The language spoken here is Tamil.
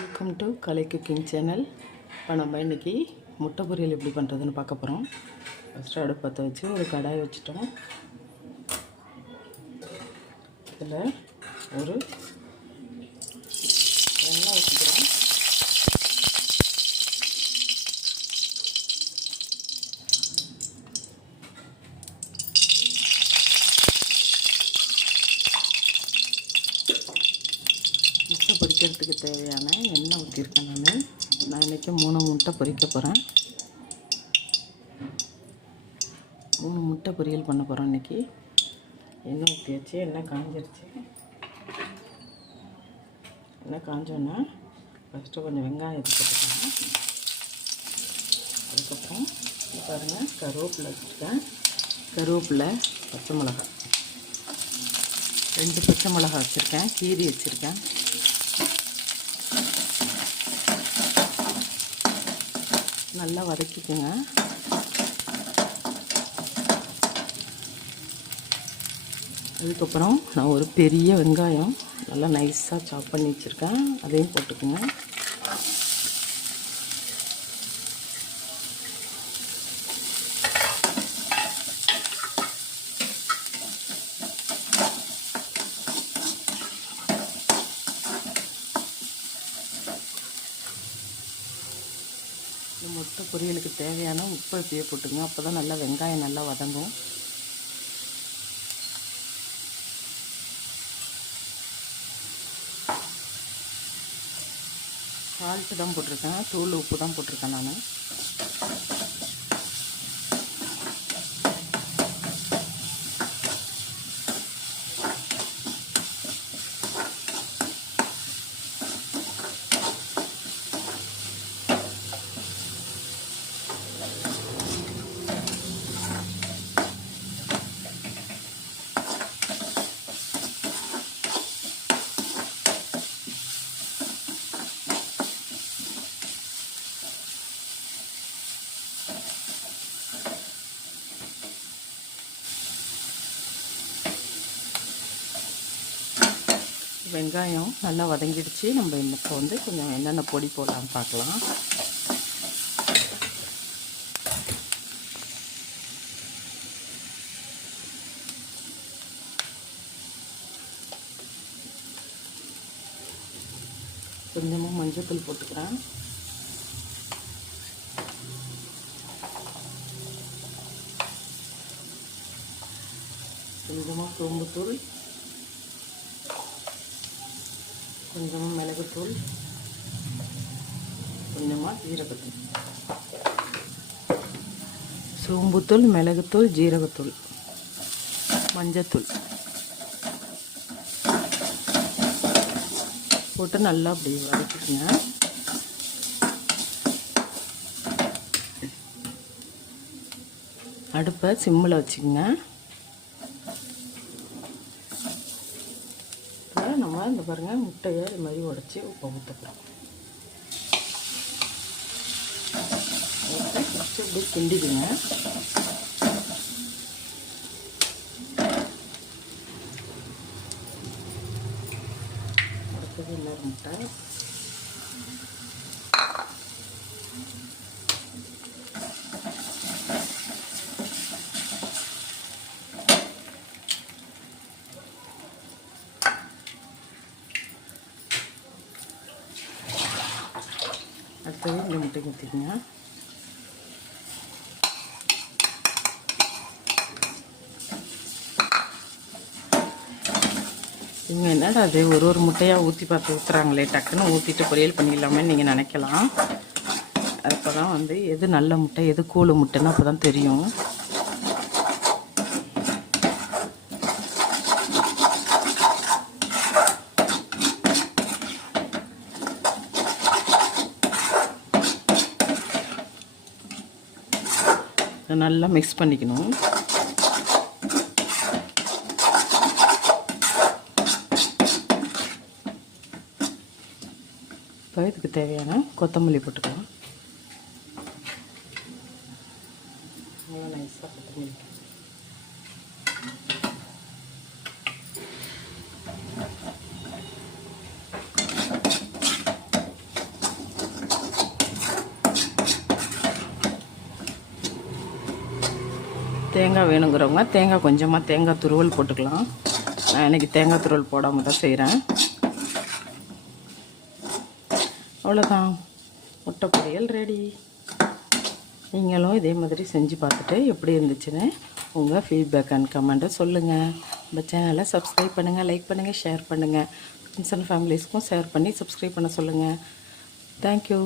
Welcome to Kalai cooking channel. இப்போ நம்ம இன்றைக்கி முட்டை பொரியல் எப்படி பண்ணுறதுன்னு பார்க்க போகிறோம். ஃபஸ்ட்டு அடுப்பு பற்ற வச்சு ஒரு கடாய் வச்சுட்டோம். இதில் ஒரு எண்ணெய் ஊற்றிக்கிறோம். முட்டை பொரிக்கிறதுக்கு தேவையான எண்ணெய் ஊற்றிருக்கேன். நான் இன்றைக்கி 3 முட்டை பொரிக்க போகிறேன். 3 முட்டை பொரியல் பண்ண போகிறோம் இன்றைக்கி. எண்ணெய் ஊற்றியாச்சு, எண்ணெய் காஞ்சிருச்சு. எண்ணெய் காஞ்சோன்னா ஃபஸ்ட்டு கொஞ்சம் வெங்காயம் போட்டுக்கலாம். அதுக்கப்புறம் பாருங்கள், கருவேப்பிலை வச்சுருக்கேன். கருவேப்பிலை, பச்சை மிளகாய், 2 பச்சை மிளகாய் வச்சுருக்கேன், கீரி வச்சுருக்கேன். நல்லா வதக்கிக்கோங்க. அதுக்கப்புறம் நான் ஒரு பெரிய வெங்காயம் நல்லா நைஸாக சாப் பண்ணி வச்சுருக்கேன், அதையும் போட்டுக்கோங்க. இந்த முட்டை பொரியலுக்கு தேவையான உப்பு இப்படியே போட்டுங்க. அப்போ தான் நல்லா வெங்காயம் நல்லா வதங்கும். சால்ட்டு தான் போட்டிருக்கேன், தூள் உப்பு தான் போட்டிருக்கேன் நான். வெங்காயம் நல்லா வதங்கிடுச்சு. நம்ம இப்போ கொஞ்சம் என்னென்ன பொடி போடலான்னு பார்க்கலாம். கொஞ்சமாக மஞ்சள்தூள் போட்டுக்கிறேன். கொஞ்சமாக சோம்புத்தூள், கொஞ்சமாக மிளகுத்தூள், கொஞ்சமாக ஜீரகத்தூள். சோம்புத்தூள், மிளகுத்தூள், ஜீரகத்தூள், மஞ்சத்தூள் போட்டு நல்லா அப்படி வதக்கிக்கங்க. அடுப்பை சிம்மில் வச்சுக்கோங்க. நம்ம இந்த பாருங்கள், முட்டையை இது மாதிரி உடச்சி உப்பை ஊற்றலாம். ஃபஸ்ட்டு இப்படி கிண்டிடுங்க. அடுத்தது இன்னொரு முட்டை. அடுத்தது இந்த முட்டை ஊற்றிக்கங்க. இவங்க என்னடா அது ஒரு முட்டையாக ஊற்றி பார்த்து ஊற்றுறாங்களே, டக்குன்னு ஊற்றிட்டு பொரியல் பண்ணிடலாமே நீங்கள் நினைக்கலாம். அப்போ தான் எது நல்ல முட்டை எது கூழு முட்டைன்னு அப்போ தான் தெரியும். நல்லா மிக்ஸ் பண்ணிக்கணும். இப்போ இதுக்கு தேவையான கொத்தமல்லி போட்டுக்கலாம். நல்லா நைஸாக கொத்தமல்லி. தேங்காய் வேணுங்கிறவங்க தேங்காய் கொஞ்சமாக தேங்காய் துருவல் போட்டுக்கலாம். நான் இன்றைக்கி தேங்காய் துருவல் போடாமல் தான் செய்கிறேன். அவ்வளோதான், முட்டை பொரியல் ரெடி. நீங்களும் இதே மாதிரி செஞ்சு பார்த்துட்டு எப்படி இருந்துச்சுன்னு உங்கள் ஃபீட்பேக் அண்ட் கமெண்ட்டை சொல்லுங்கள். நம்ம சேனலை சப்ஸ்கிரைப் பண்ணுங்கள், லைக் பண்ணுங்கள், ஷேர் பண்ணுங்கள். ஃப்ரெண்ட்ஸ் அண்ட் ஃபேமிலிஸ்க்கும் ஷேர் பண்ணி சப்ஸ்கிரைப் பண்ண சொல்லுங்கள். தேங்க்யூ.